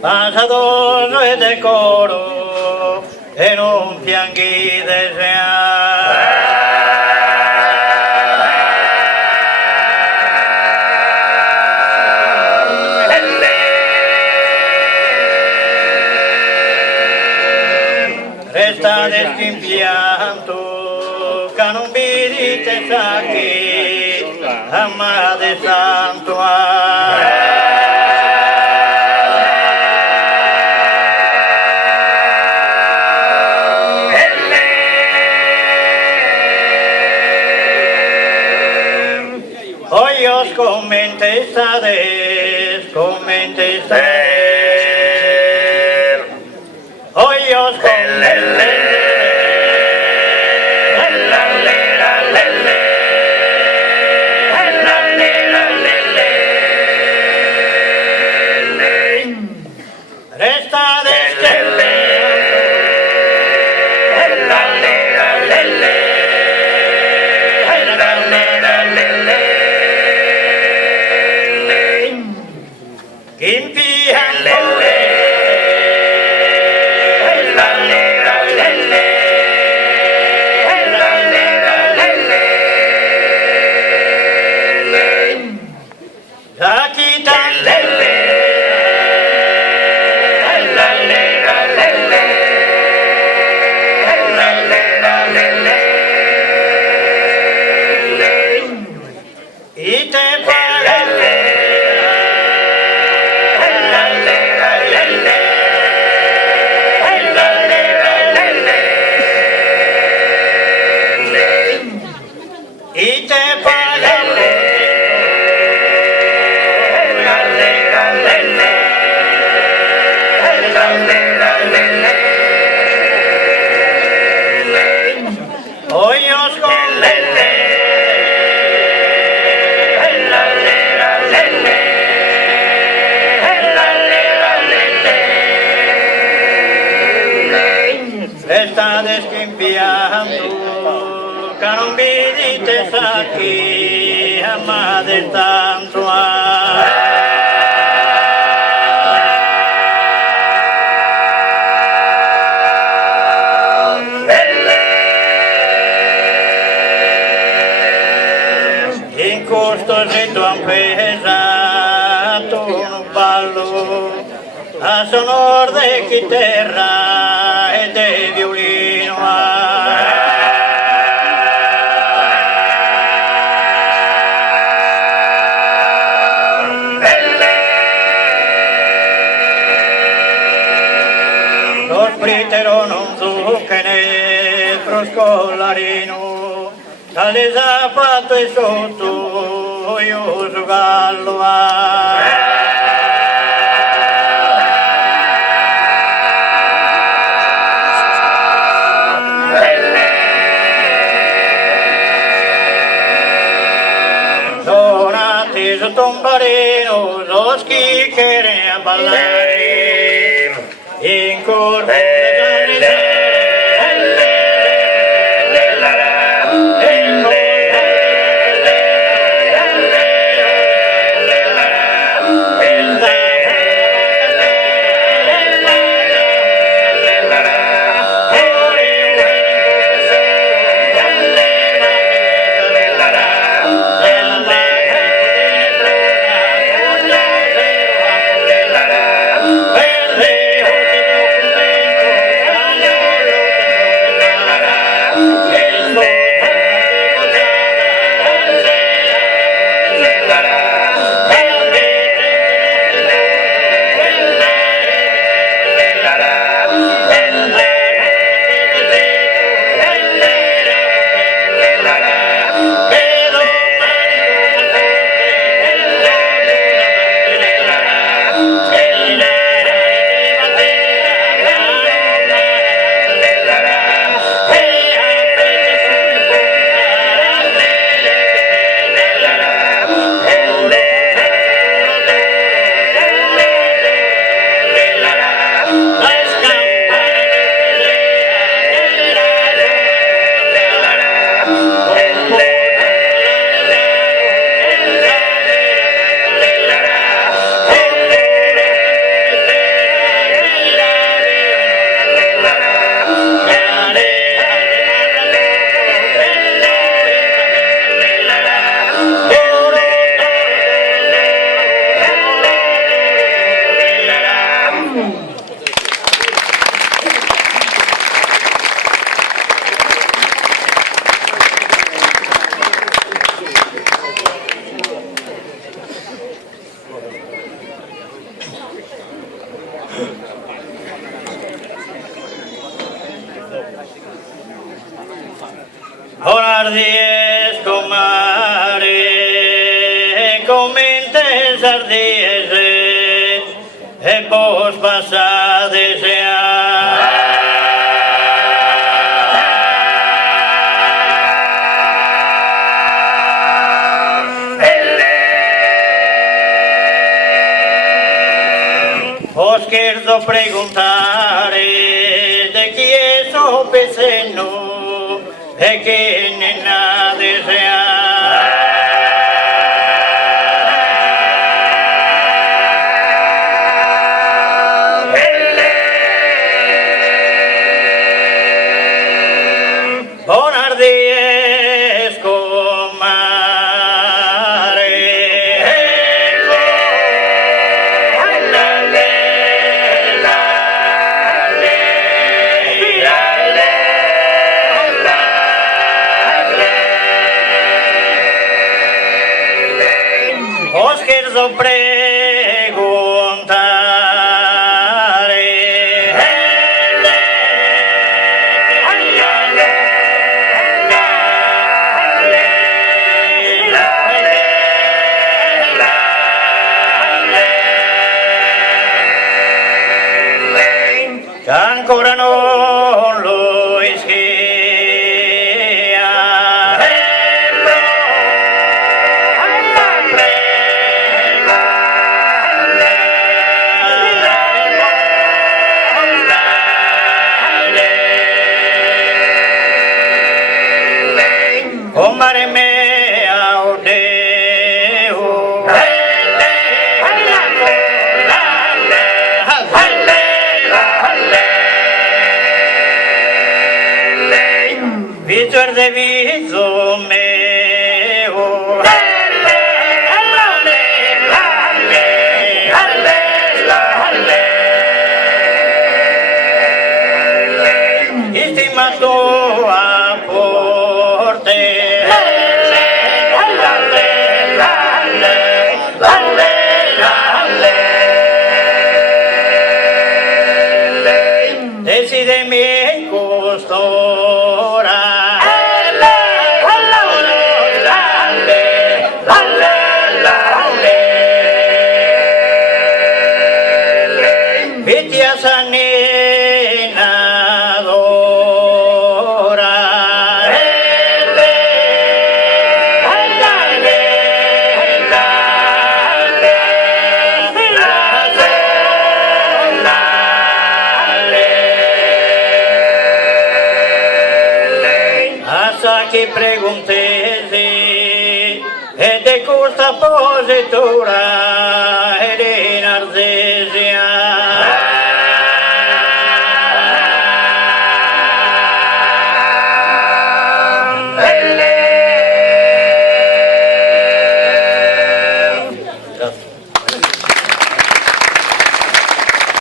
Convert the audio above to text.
Pasador de decoro en un piangui de resta desquimpianto che non vidite sacchi amma de santuario. Hoy os comentestades, hoy os restades quimpiando che non vidite sacchi amate tanto in questo rito han pesato un ballo a sonor de chitarra e de violino los pritero non zucchene pro scollarino tale zapato e sotto io su gallo tombarino los que quieren bailar en Horar dies comare, comentes ardiese, e pos passades Os quero preguntare de qui es o peceno, e que nena desea. Bonar dies comare, os quero preguntare che ancora non lo ischia. O mare mea o Deo, Vitor de viso meu, estima tua porte. Decide mi custora, Vitia saninadora, hasta que preguntesi e de questa positura